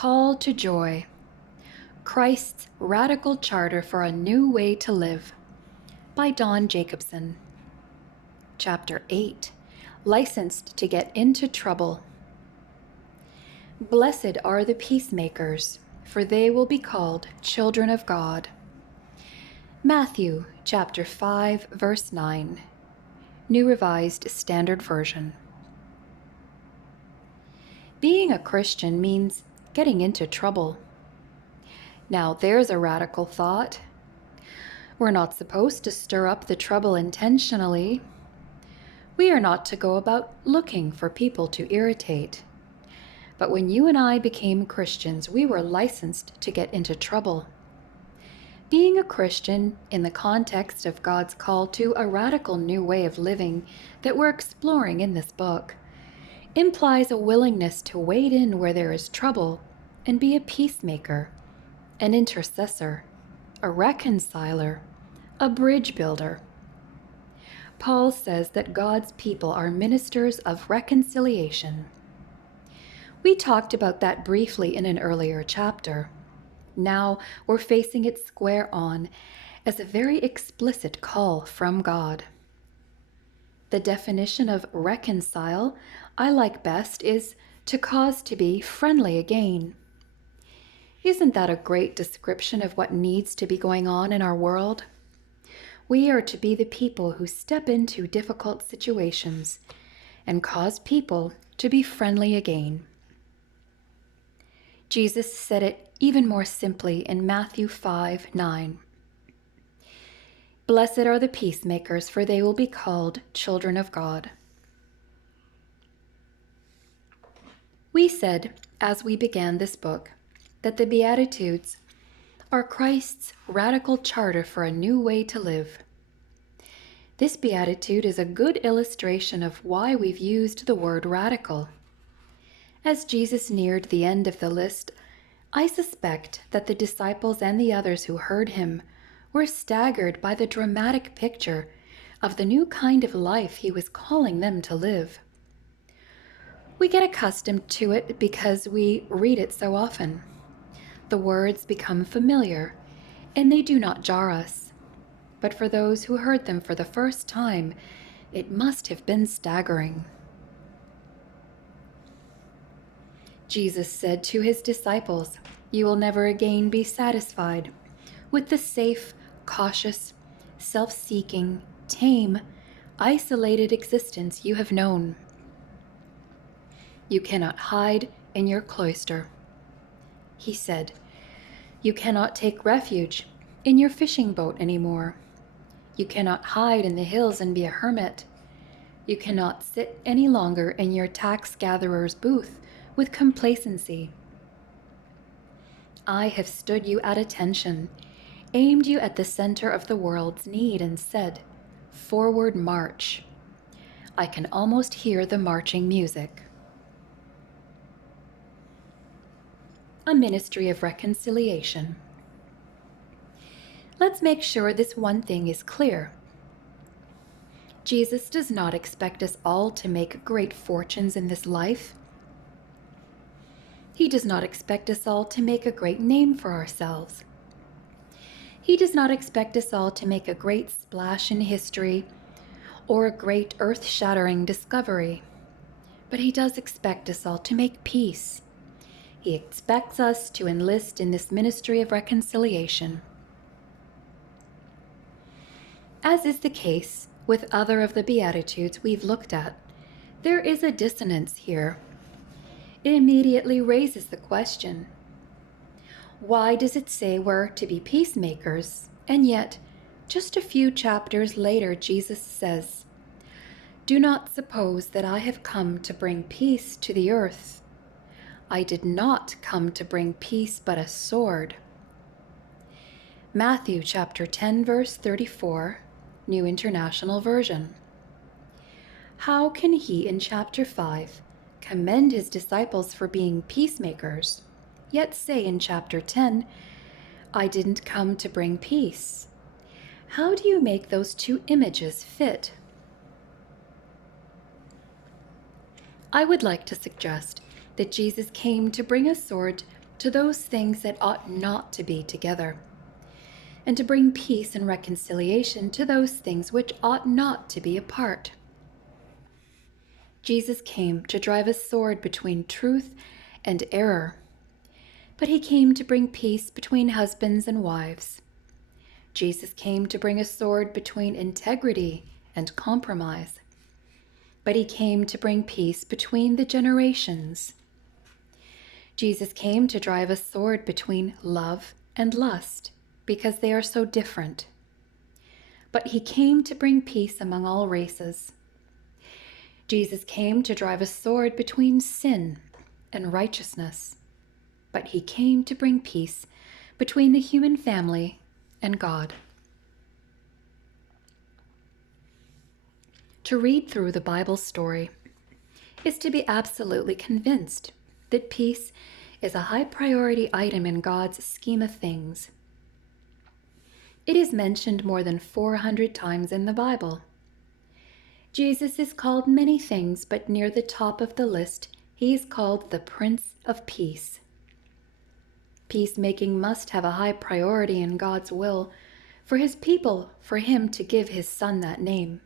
Call to Joy. Christ's Radical Charter for a New Way to Live by Don Jacobsen. Chapter 8. Licensed to Get into Trouble. Blessed are the peacemakers, for they will be called children of God. Matthew chapter 5, verse 9. New Revised Standard Version. Being a Christian means getting into trouble. Now there's a radical thought. We're not supposed to stir up the trouble intentionally. We are not to go about looking for people to irritate. But when you and I became Christians, we were licensed to get into trouble. Being a Christian, in the context of God's call to a radical new way of living that we're exploring in this book, implies a willingness to wade in where there is trouble and be a peacemaker, an intercessor, a reconciler, a bridge builder. Paul says that God's people are ministers of reconciliation. We talked about that briefly in an earlier chapter. Now we're facing it square on as a very explicit call from God. The definition of reconcile I like best is to cause to be friendly again. Isn't that a great description of what needs to be going on in our world? We are to be the people who step into difficult situations and cause people to be friendly again. Jesus said it even more simply in Matthew 5:9. Blessed are the peacemakers, for they will be called children of God. We said, as we began this book, that the Beatitudes are Christ's radical charter for a new way to live. This beatitude is a good illustration of why we've used the word radical. As Jesus neared the end of the list, I suspect that the disciples and the others who heard him were staggered by the dramatic picture of the new kind of life he was calling them to live. We get accustomed to it because we read it so often. The words become familiar, and they do not jar us. But for those who heard them for the first time, it must have been staggering. Jesus said to his disciples, "You will never again be satisfied with the safe, cautious, self-seeking, tame, isolated existence you have known. You cannot hide in your cloister." He said, "You cannot take refuge in your fishing boat anymore. You cannot hide in the hills and be a hermit. You cannot sit any longer in your tax gatherer's booth with complacency. I have stood you at attention, aimed you at the center of the world's need, and said, 'Forward march.' I can almost hear the marching music." A ministry of reconciliation. Let's make sure this one thing is clear. Jesus does not expect us all to make great fortunes in this life. He does not expect us all to make a great name for ourselves. He does not expect us all to make a great splash in history or a great earth-shattering discovery. But he does expect us all to make peace. He expects us to enlist in this ministry of reconciliation. As is the case with other of the Beatitudes we've looked at, there is a dissonance here. It immediately raises the question, why does it say we're to be peacemakers, and yet, just a few chapters later, Jesus says, "Do not suppose that I have come to bring peace to the earth. I did not come to bring peace, but a sword." Matthew chapter 10, verse 34, New International Version. How can he in chapter 5 commend his disciples for being peacemakers, yet say in chapter 10, "I didn't come to bring peace"? How do you make those two images fit? I would like to suggest that Jesus came to bring a sword to those things that ought not to be together, and to bring peace and reconciliation to those things which ought not to be apart. Jesus came to drive a sword between truth and error, but he came to bring peace between husbands and wives. Jesus came to bring a sword between integrity and compromise, but he came to bring peace between the generations. Jesus came to drive a sword between love and lust, because they are so different. But he came to bring peace among all races. Jesus came to drive a sword between sin and righteousness, but he came to bring peace between the human family and God. To read through the Bible story is to be absolutely convinced that peace is a high priority item in God's scheme of things. It is mentioned more than 400 times in the Bible. Jesus is called many things, but near the top of the list, he is called the Prince of Peace. Peacemaking must have a high priority in God's will for his people, for him to give his Son that name.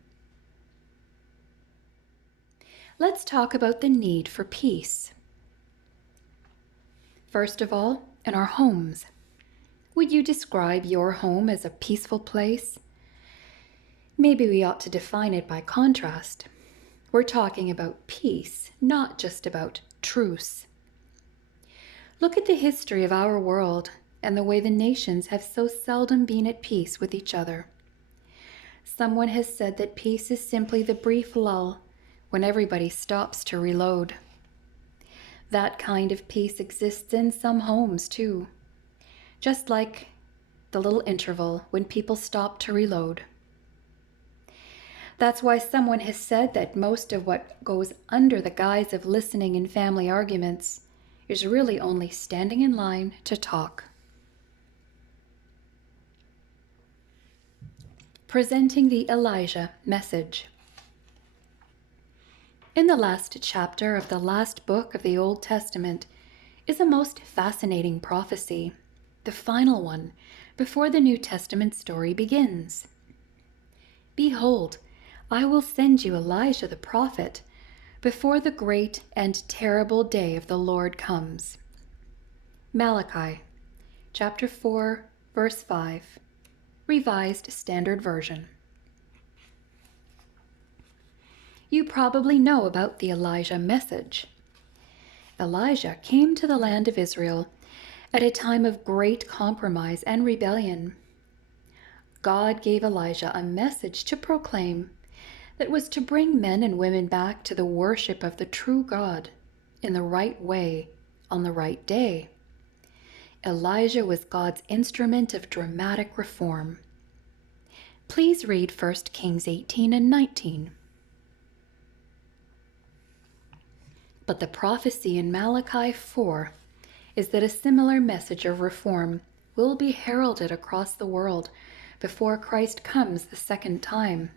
Let's talk about the need for peace. First of all, in our homes. Would you describe your home as a peaceful place? Maybe we ought to define it by contrast. We're talking about peace, not just about truce. Look at the history of our world and the way the nations have so seldom been at peace with each other. Someone has said that peace is simply the brief lull when everybody stops to reload. That kind of peace exists in some homes too, just like the little interval when people stop to reload. That's why someone has said that most of what goes under the guise of listening in family arguments is really only standing in line to talk. Presenting the Elijah message. In the last chapter of the last book of the Old Testament is a most fascinating prophecy, the final one, before the New Testament story begins. Behold, I will send you Elijah the prophet before the great and terrible day of the Lord comes. Malachi, chapter 4, verse 5, Revised Standard Version. You probably know about the Elijah message. Elijah came to the land of Israel at a time of great compromise and rebellion. God gave Elijah a message to proclaim that was to bring men and women back to the worship of the true God in the right way on the right day. Elijah was God's instrument of dramatic reform. Please read 1 Kings 18 and 19. But the prophecy in Malachi 4 is that a similar message of reform will be heralded across the world before Christ comes the second time,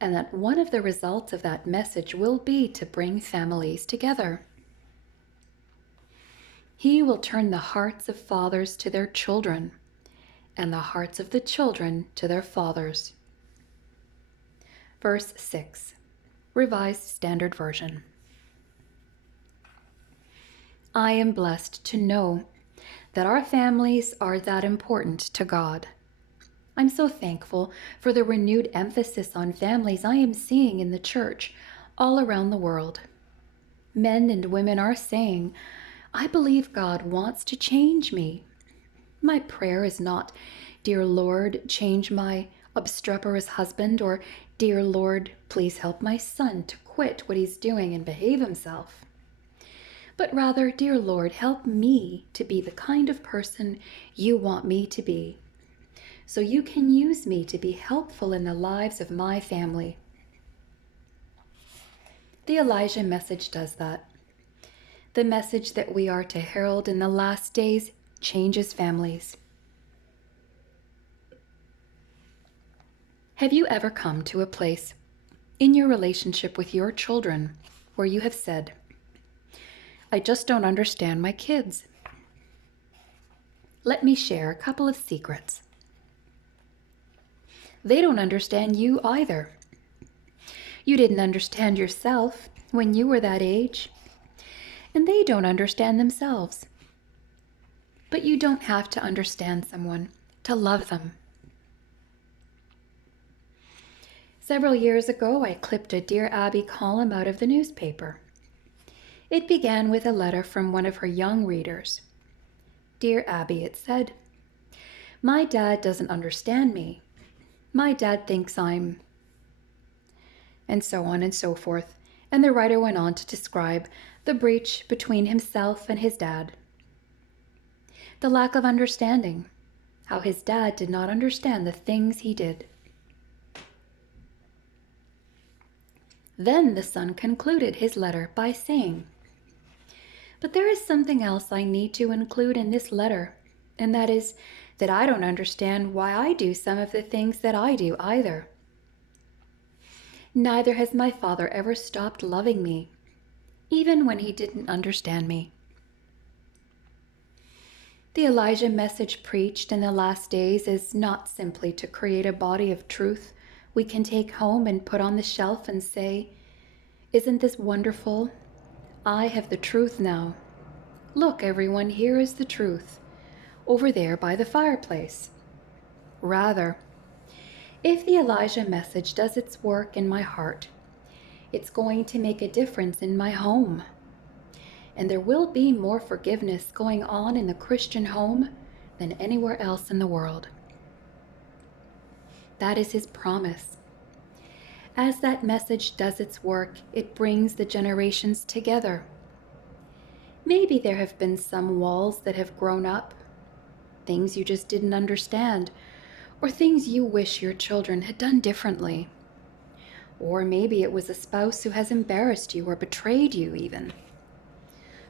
and that one of the results of that message will be to bring families together. He will turn the hearts of fathers to their children, and the hearts of the children to their fathers. Verse 6, Revised Standard Version. I am blessed to know that our families are that important to God. I'm so thankful for the renewed emphasis on families I am seeing in the church all around the world. Men and women are saying, I believe God wants to change me. My prayer is not, Dear Lord, change my obstreperous husband, or Dear Lord, please help my son to quit what he's doing and behave himself. But rather, Dear Lord, help me to be the kind of person you want me to be, so you can use me to be helpful in the lives of my family. The Elijah message does that. The message that we are to herald in the last days changes families. Have you ever come to a place in your relationship with your children where you have said, I just don't understand my kids. let me share a couple of secrets. They don't understand you either. You didn't understand yourself when you were that age, and they don't understand themselves. But you don't have to understand someone to love them. Several years ago, I clipped a Dear Abby column out of the newspaper. It began with a letter from one of her young readers. Dear Abby, it said, my dad doesn't understand me. My dad thinks I'm... and so on and so forth. And the writer went on to describe the breach between himself and his dad. The lack of understanding, how his dad did not understand the things he did. Then the son concluded his letter by saying, but there is something else I need to include in this letter, and that is that I don't understand why I do some of the things that I do either. Neither has my father ever stopped loving me, even when he didn't understand me. The Elijah message preached in the last days is not simply to create a body of truth we can take home and put on the shelf and say, isn't this wonderful? I have the truth now. Look, everyone, here is the truth, over there by the fireplace. Rather, if the Elijah message does its work in my heart, it's going to make a difference in my home. And there will be more forgiveness going on in the Christian home than anywhere else in the world. That is his promise. As that message does its work, it brings the generations together. Maybe there have been some walls that have grown up, things you just didn't understand, or things you wish your children had done differently. Or maybe it was a spouse who has embarrassed you or betrayed you even.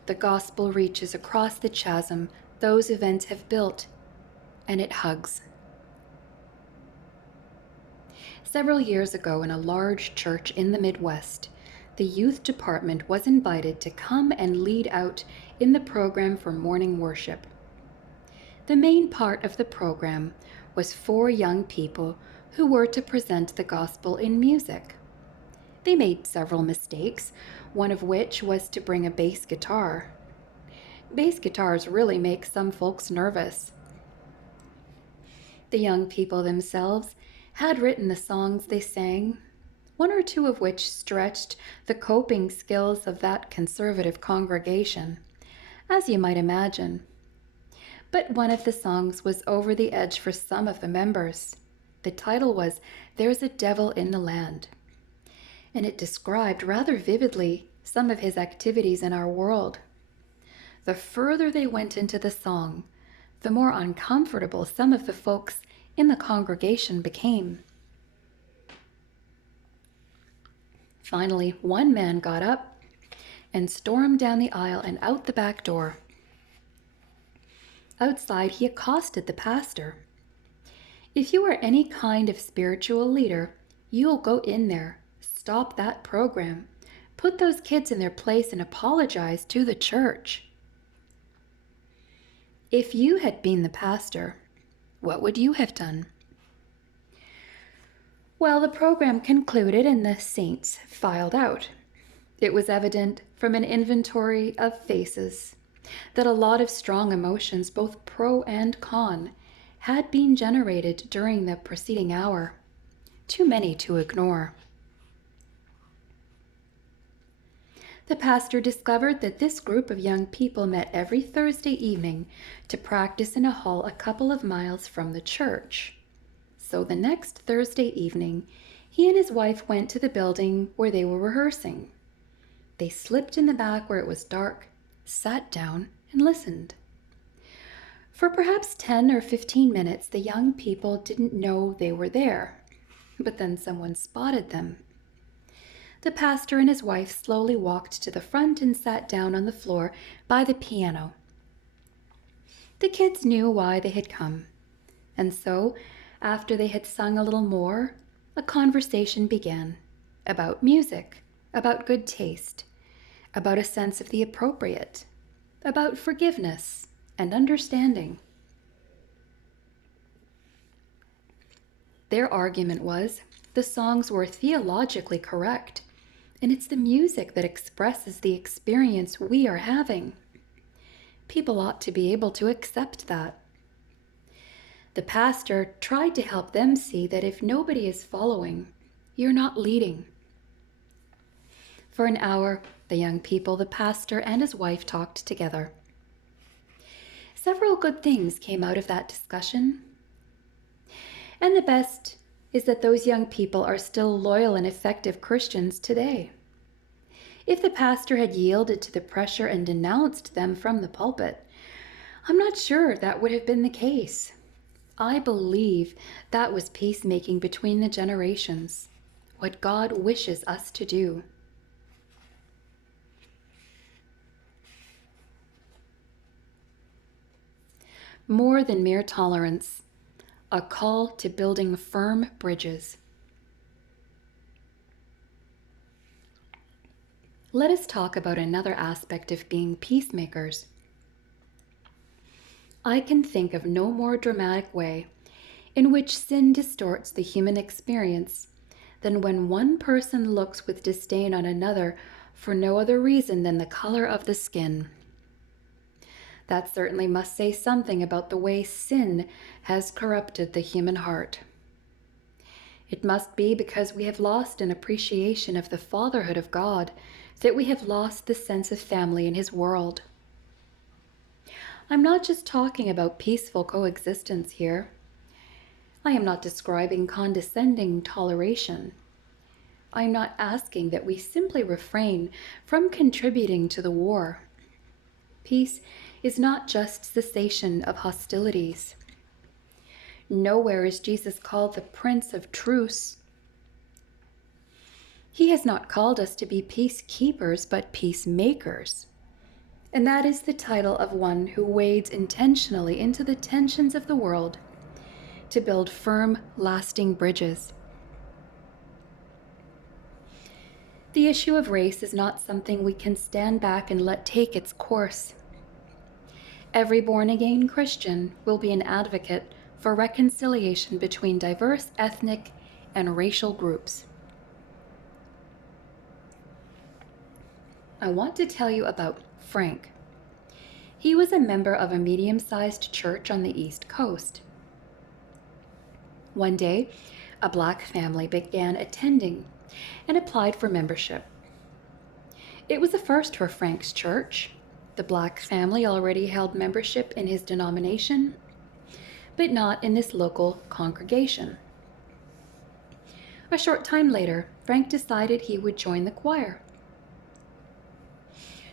The gospel reaches across the chasm those events have built, and it hugs. Several years ago in a large church in the Midwest, the youth department was invited to come and lead out in the program for morning worship. The main part of the program was 4 young people who were to present the gospel in music. They made several mistakes, one of which was to bring a bass guitar. Bass guitars really make some folks nervous. The young people themselves had written the songs they sang, 1 or 2 of which stretched the coping skills of that conservative congregation, as you might imagine. But one of the songs was over the edge for some of the members. The title was There's a Devil in the Land, and it described rather vividly some of his activities in our world. The further they went into the song, the more uncomfortable some of the folks in the congregation became. Finally, one man got up and stormed down the aisle and out the back door. Outside, he accosted the pastor. If you are any kind of spiritual leader, you'll go in there, stop that program, put those kids in their place, and apologize to the church. If you had been the pastor, what would you have done? Well, the program concluded and the saints filed out. It was evident from an inventory of faces that a lot of strong emotions, both pro and con, had been generated during the preceding hour. Too many to ignore. The pastor discovered that this group of young people met every Thursday evening to practice in a hall a couple of miles from the church. So the next Thursday evening, he and his wife went to the building where they were rehearsing. They slipped in the back where it was dark, sat down, and listened. For perhaps 10 or 15 minutes, the young people didn't know they were there, but then someone spotted them. The pastor and his wife slowly walked to the front and sat down on the floor by the piano. The kids knew why they had come, and so, after they had sung a little more, a conversation began about music, about good taste, about a sense of the appropriate, about forgiveness and understanding. Their argument was the songs were theologically correct, and it's the music that expresses the experience we are having. People ought to be able to accept that. The pastor tried to help them see that if nobody is following, you're not leading. For an hour, the young people, the pastor, and his wife talked together. Several good things came out of that discussion. And the best is that those young people are still loyal and effective Christians today. If the pastor had yielded to the pressure and denounced them from the pulpit, I'm not sure that would have been the case. I believe that was peacemaking between the generations, what God wishes us to do. More than mere tolerance, a call to building firm bridges. Let us talk about another aspect of being peacemakers. I can think of no more dramatic way in which sin distorts the human experience than when one person looks with disdain on another for no other reason than the color of the skin. That certainly must say something about the way sin has corrupted the human heart. It must be because we have lost an appreciation of the fatherhood of God that we have lost the sense of family in His world. I'm not just talking about peaceful coexistence here. I am not describing condescending toleration. I am not asking that we simply refrain from contributing to the war. Peace is not just cessation of hostilities. Nowhere is Jesus called the Prince of Truce. He has not called us to be peacekeepers, but peacemakers. And that is the title of one who wades intentionally into the tensions of the world to build firm, lasting bridges. The issue of race is not something we can stand back and let take its course. Every born-again Christian will be an advocate for reconciliation between diverse ethnic and racial groups. I want to tell you about Frank. He was a member of a medium-sized church on the East Coast. One day, a black family began attending and applied for membership. It was a first for Frank's church. The black family already held membership in his denomination, but not in this local congregation. A short time later, Frank decided he would join the choir.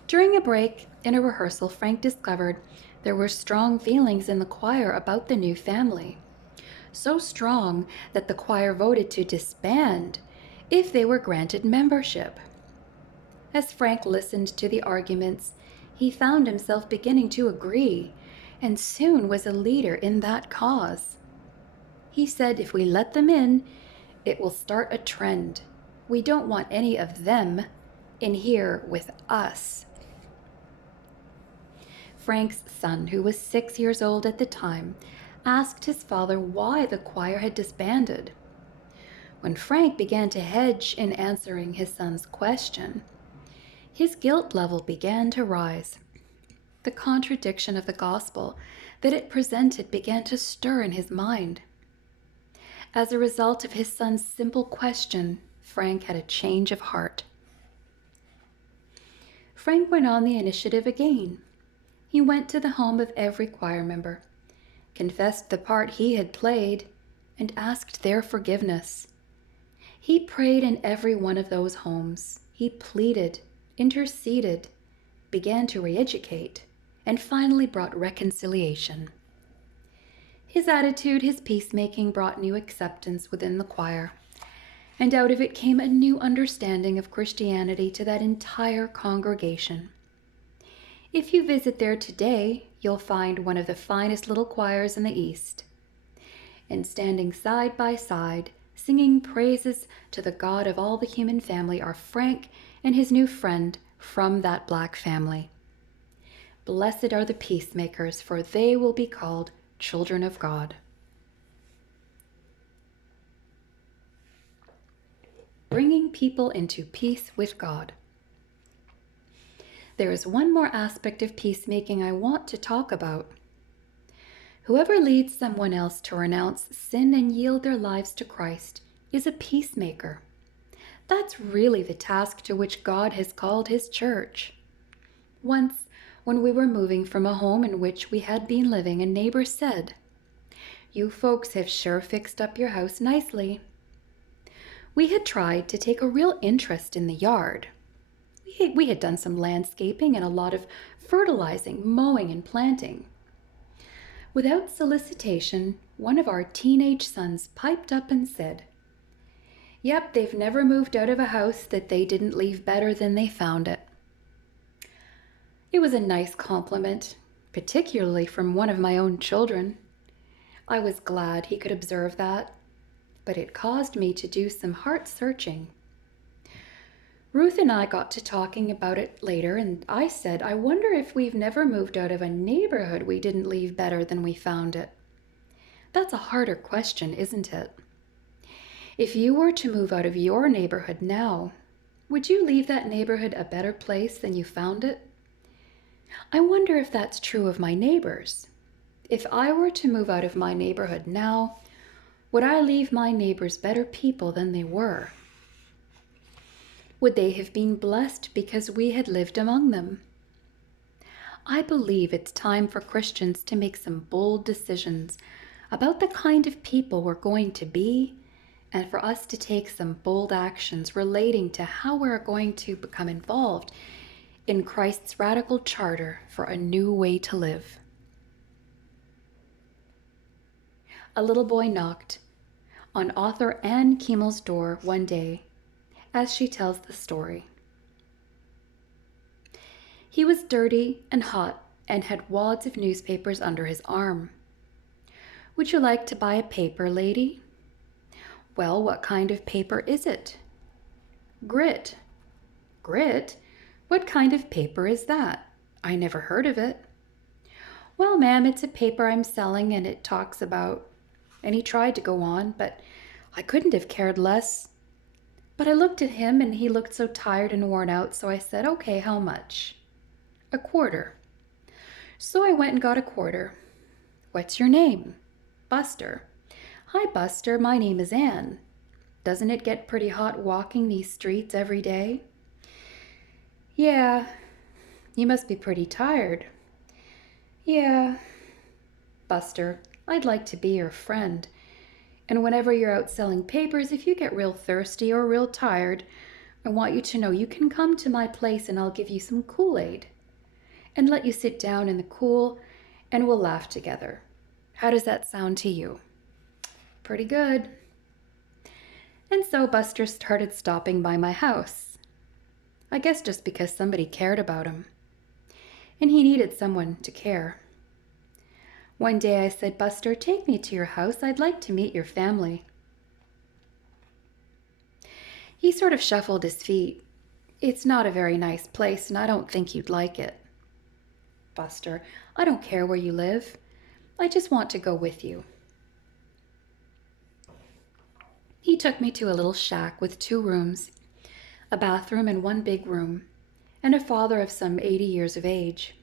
During a break in a rehearsal, Frank discovered there were strong feelings in the choir about the new family. So strong that the choir voted to disband if they were granted membership. As Frank listened to the arguments, he found himself beginning to agree, and soon was a leader in that cause. He said, if we let them in, it will start a trend. We don't want any of them in here with us. Frank's son, who was 6 years old at the time, asked his father why the choir had disbanded. When Frank began to hedge in answering his son's question, his guilt level began to rise. The contradiction of the gospel that it presented began to stir in his mind. As a result of his son's simple question, Frank had a change of heart. Frank went on the initiative again. He went to the home of every choir member, confessed the part he had played, and asked their forgiveness. He prayed in every one of those homes. He pleaded, interceded, began to re-educate, and finally brought reconciliation. His attitude, his peacemaking brought new acceptance within the choir, and out of it came a new understanding of Christianity to that entire congregation. If you visit there today, you'll find one of the finest little choirs in the East. And standing side by side, singing praises to the God of all the human family are Frank and his new friend from that black family. Blessed are the peacemakers, for they will be called children of God. bringing people into peace with God. There is one more aspect of peacemaking I want to talk about. Whoever leads someone else to renounce sin and yield their lives to Christ is a peacemaker. That's really the task to which God has called His church. Once, when we were moving from a home in which we had been living, a neighbor said, "You folks have sure fixed up your house nicely." We had tried to take a real interest in the yard. We had done some landscaping and a lot of fertilizing, mowing, and planting. Without solicitation, one of our teenage sons piped up and said, "Yep, they've never moved out of a house that they didn't leave better than they found it." It was a nice compliment, particularly from one of my own children. I was glad he could observe that, but it caused me to do some heart searching. Ruth and I got to talking about it later, and I said, "I wonder if we've never moved out of a neighborhood we didn't leave better than we found it." That's a harder question, isn't it? If you were to move out of your neighborhood now, would you leave that neighborhood a better place than you found it? I wonder if that's true of my neighbors. If I were to move out of my neighborhood now, would I leave my neighbors better people than they were? Would they have been blessed because we had lived among them? I believe it's time for Christians to make some bold decisions about the kind of people we're going to be, and for us to take some bold actions relating to how we're going to become involved in Christ's radical charter for a new way to live. A little boy knocked on author Anne Kiemel's door one day as she tells the story. He was dirty and hot and had wads of newspapers under his arm. "Would you like to buy a paper, lady?" "Well, what kind of paper is it?" "Grit." "Grit? What kind of paper is that? I never heard of it." "Well, ma'am, it's a paper I'm selling, and it talks about..." And he tried to go on, but I couldn't have cared less. But I looked at him, and he looked so tired and worn out, so I said, "Okay, how much?" "A quarter." So I went and got a quarter. "What's your name?" "Buster." "Hi, Buster, my name is Anne. Doesn't it get pretty hot walking these streets every day?" "Yeah." "You must be pretty tired." "Yeah." "Buster, I'd like to be your friend. And whenever you're out selling papers, if you get real thirsty or real tired, I want you to know you can come to my place and I'll give you some Kool-Aid and let you sit down in the cool and we'll laugh together. How does that sound to you?" "Pretty good." And so Buster started stopping by my house. I guess just because somebody cared about him. And he needed someone to care. One day I said, "Buster, take me to your house. I'd like to meet your family." He sort of shuffled his feet. "It's not a very nice place, and I don't think you'd like it." "Buster, I don't care where you live. I just want to go with you." He took me to a little shack with 2 rooms, a bathroom and 1 big room, and a father of some 80 years of age.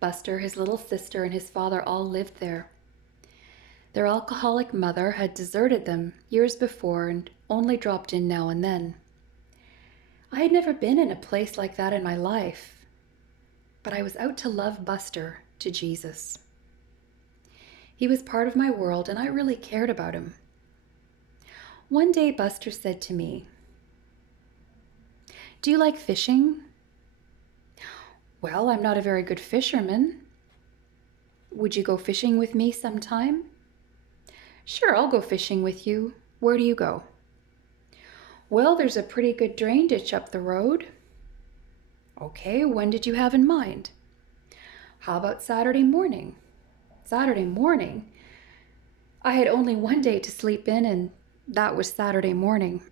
Buster, his little sister, and his father all lived there. Their alcoholic mother had deserted them years before and only dropped in now and then. I had never been in a place like that in my life, but I was out to love Buster to Jesus. He was part of my world, and I really cared about him. One day, Buster said to me, "Do you like fishing?" "Well, I'm not a very good fisherman." "Would you go fishing with me sometime?" "Sure, I'll go fishing with you. Where do you go?" "Well, there's a pretty good drain ditch up the road." "Okay, when did you have in mind?" "How about Saturday morning?" Saturday morning? I had only one day to sleep in, and that was Saturday morning.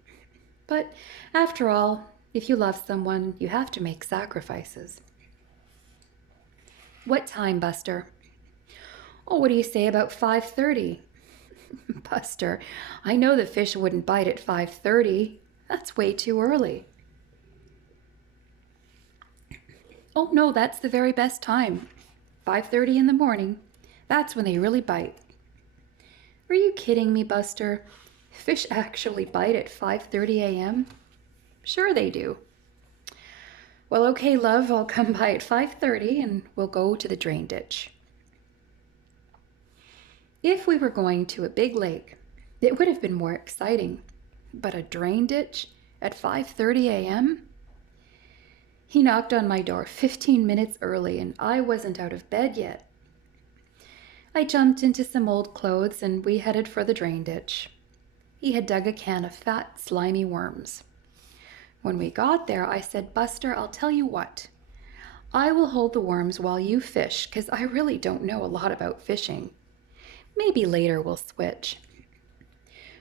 But after all, if you love someone, you have to make sacrifices. "What time, Buster?" "Oh, what do you say about 5:30? Buster, I know the fish wouldn't bite at 5:30. That's way too early. Oh no, that's the very best time. 5:30 in the morning. That's when they really bite. Are you kidding me, Buster? Fish actually bite at 5:30 a.m.? Sure they do. Well, okay, love, I'll come by at 5:30 and we'll go to the drain ditch. If we were going to a big lake, it would have been more exciting. But a drain ditch at 5:30 a.m.? He knocked on my door 15 minutes early and I wasn't out of bed yet. I jumped into some old clothes and we headed for the drain ditch. He had dug a can of fat, slimy worms. When we got there, I said, Buster, I'll tell you what. I will hold the worms while you fish, because I really don't know a lot about fishing. Maybe later we'll switch.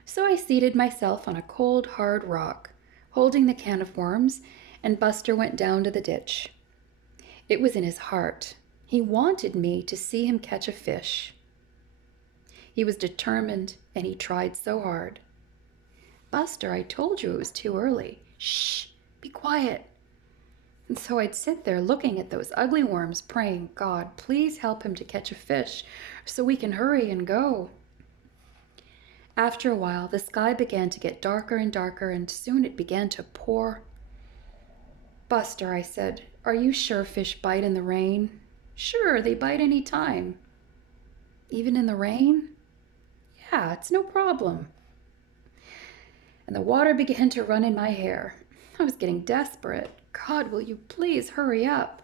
So I seated myself on a cold, hard rock, holding the can of worms, and Buster went down to the ditch. It was in his heart. He wanted me to see him catch a fish. He was determined, and he tried so hard. Buster, I told you it was too early. Shh, be quiet. And so I'd sit there looking at those ugly worms, praying, God, please help him to catch a fish so we can hurry and go. After a while, the sky began to get darker and darker, and soon it began to pour. Buster, I said, are you sure fish bite in the rain? Sure, they bite any time. Even in the rain? Yeah, it's no problem. And the water began to run in my hair. I was getting desperate. God, will you please hurry up?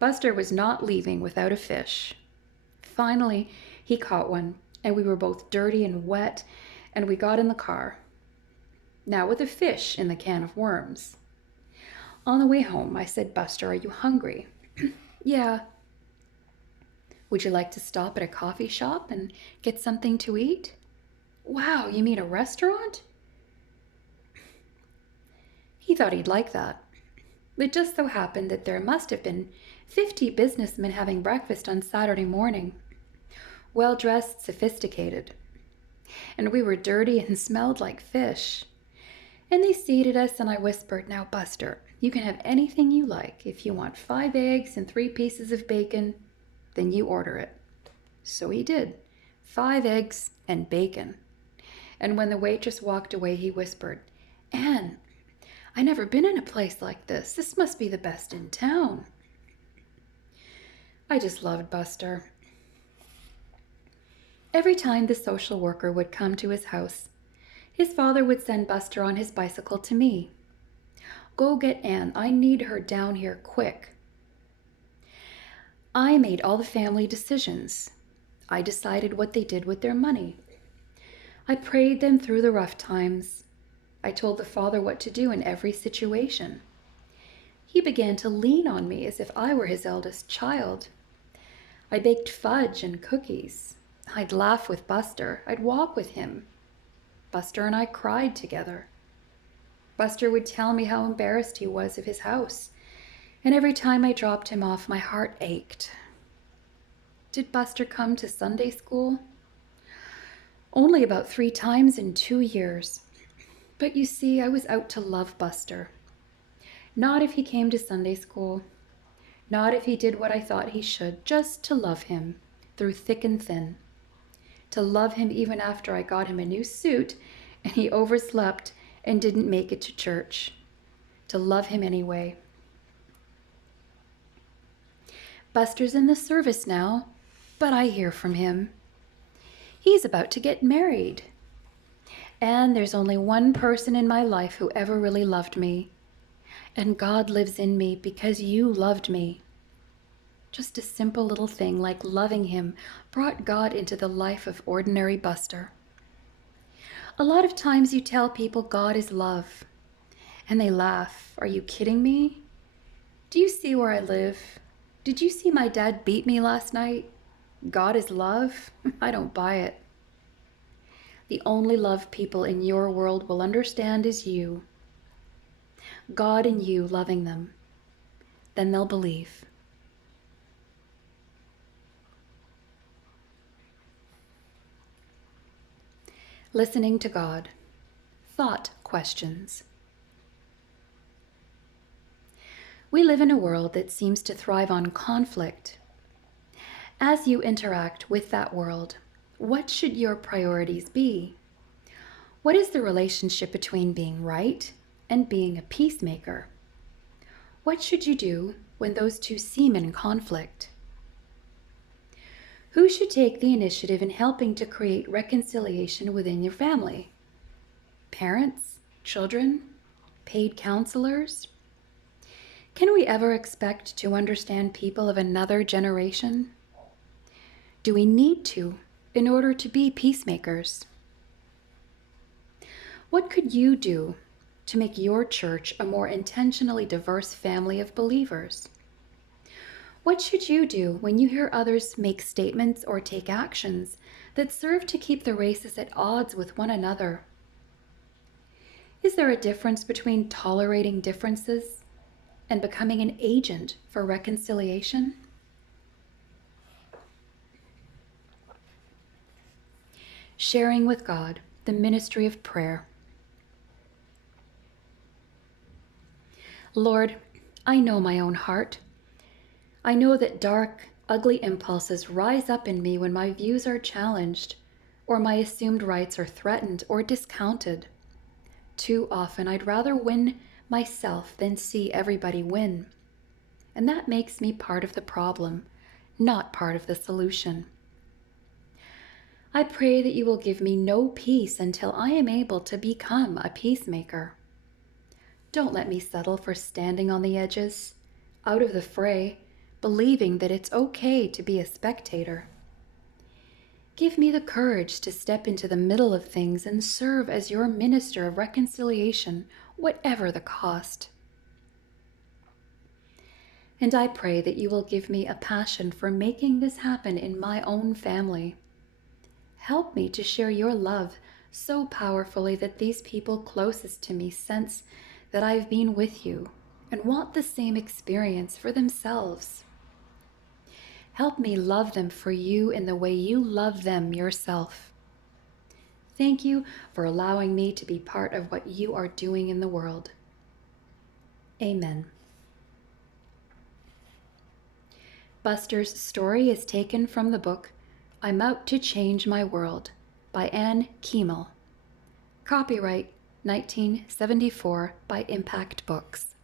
Buster was not leaving without a fish. Finally, he caught one, and we were both dirty and wet, and we got in the car. Now with a fish in the can of worms. On the way home, I said, Buster, are you hungry? Yeah. Would you like to stop at a coffee shop and get something to eat? Wow, you mean a restaurant? He thought he'd like that. It just so happened that there must have been 50 businessmen having breakfast on Saturday morning. Well-dressed, sophisticated. And we were dirty and smelled like fish. And they seated us and I whispered, now Buster, you can have anything you like. If you want 5 eggs and 3 pieces of bacon, then you order it. So he did. 5 eggs and bacon. And when the waitress walked away, he whispered, Anne, I never been in a place like this. This must be the best in town. I just loved Buster. Every time the social worker would come to his house, his father would send Buster on his bicycle to me. Go get Anne. I need her down here quick. I made all the family decisions. I decided what they did with their money. I prayed them through the rough times. I told the father what to do in every situation. He began to lean on me as if I were his eldest child. I baked fudge and cookies. I'd laugh with Buster. I'd walk with him. Buster and I cried together. Buster would tell me how embarrassed he was of his house, and every time I dropped him off, my heart ached. Did Buster come to Sunday school? Only about 3 times in 2 years. But you see, I was out to love Buster. Not if he came to Sunday school. Not if he did what I thought he should, just to love him through thick and thin. To love him even after I got him a new suit and he overslept and didn't make it to church. To love him anyway. Buster's in the service now, but I hear from him. He's about to get married. And there's only one person in my life who ever really loved me. And God lives in me because you loved me. Just a simple little thing like loving him brought God into the life of ordinary Buster. A lot of times you tell people God is love, and they laugh. Are you kidding me? Do you see where I live? Did you see my dad beat me last night? God is love? I don't buy it. The only love people in your world will understand is you. God and you loving them. Then they'll believe. Listening to God. Thought questions. We live in a world that seems to thrive on conflict. As you interact with that world, what should your priorities be? What is the relationship between being right and being a peacemaker? What should you do when those two seem in conflict? Who should take the initiative in helping to create reconciliation within your family? Parents? Children? Paid counselors? Can we ever expect to understand people of another generation? Do we need to in order to be peacemakers? What could you do to make your church a more intentionally diverse family of believers? What should you do when you hear others make statements or take actions that serve to keep the races at odds with one another? Is there a difference between tolerating differences and becoming an agent for reconciliation? Sharing with God the ministry of prayer. Lord, I know my own heart. I know that dark, ugly impulses rise up in me when my views are challenged, or my assumed rights are threatened or discounted. Too often I'd rather win myself than see everybody win. And that makes me part of the problem, not part of the solution. I pray that you will give me no peace until I am able to become a peacemaker. Don't let me settle for standing on the edges, out of the fray, believing that it's okay to be a spectator. Give me the courage to step into the middle of things and serve as your minister of reconciliation, whatever the cost. And I pray that you will give me a passion for making this happen in my own family. Help me to share your love so powerfully that these people closest to me sense that I've been with you and want the same experience for themselves. Help me love them for you in the way you love them yourself. Thank you for allowing me to be part of what you are doing in the world. Amen. Buster's story is taken from the book I'm Out to Change My World by Anne Kiemel. Copyright 1974 by Impact Books.